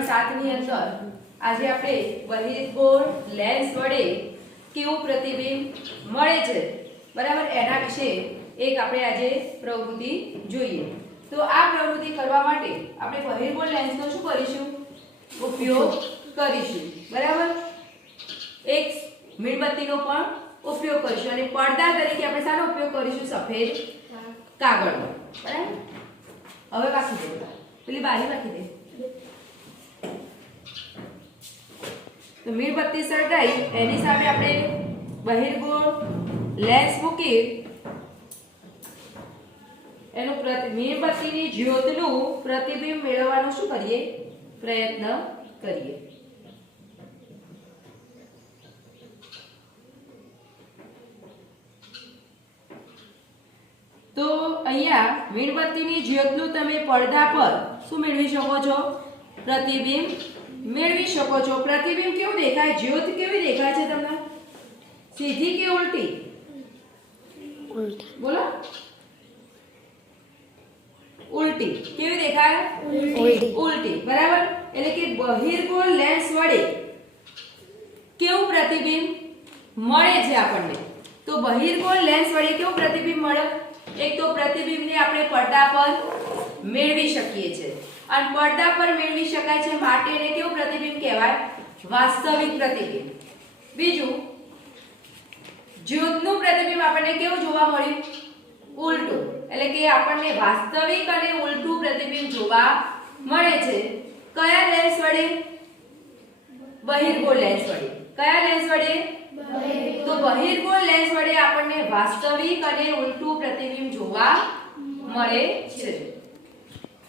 ધોરણ 7 ની અંદર આજે આપણે બહિર્ગોળ લેન્સ વડે કેવું પ્રતિબિંબ મળે છે બરાબર એના વિશે એક આપણે આજે પ્રવૃત્તિ જોઈએ। તો આ પ્રવૃત્તિ કરવા માટે આપણે બહિર્ગોળ લેન્સનો શું કરીશું ઉપયોગ કરીશું બરાબર। એક મીણબત્તીનો પણ ઉપયોગ કરીશું અને પડદા તરીકે આપણે શાનો ઉપયોગ કરીશું સફેદ કાગળનો બરાબર। હવે બાકી દે પેલી બારી બાકી દે તો મીણબત્તી સળગાઈ એની સામે આપણે બહિર્ગોળ લેન્સ મૂકી એનું મીણબત્તીની જ્યોતનું પ્રતિબિંબ મેળવવાનો શું કરીએ પ્રયત્ન કરીએ। તો અહીંયા મીણબત્તીની જ્યોતનું તમે પડદા પર શું મેળવી શકો છો પ્રતિબિંબ મેળવી શકો છો। પ્રતિબિંબ કેવું દેખાય જ્યોત કેવી દેખાય છે તમને સીધી કે ઉલટી બોલો ઉલટી કેવી દેખાય ઉલટી બરાબર। એટલે કે બહિર્ગોળ લેન્સ વડે કેવું પ્રતિબિંબ મળે છે આપણને તો બહિર્ગોળ લેન્સ વડે કેવું પ્રતિબિંબ મળે એક તો પ્રતિબિંબને આપણે પડદા પર મેળવી શકીએ છીએ અને પડદા પર મેળવી શકાય છે માટે એને કેવું પ્રતિબિંબ કહેવાય વાસ્તવિક પ્રતિબિંબ। બીજું જ્યોતનું પ્રતિબિંબ આપણને કેવું જોવા મળ્યું ઉલટું એટલે કે આપણને વાસ્તવિક અને ઉલટું પ્રતિબિંબ જોવા મળે છે કયા લેન્સ વડે બહિર્ગોળ લેન્સ વડે કયા લેન્સ વડે તો બહિર્ગોળ લેન્સ વડે આપણને વાસ્તવિક અને ઉલટું પ્રતિબિંબ જોવા મળે છે।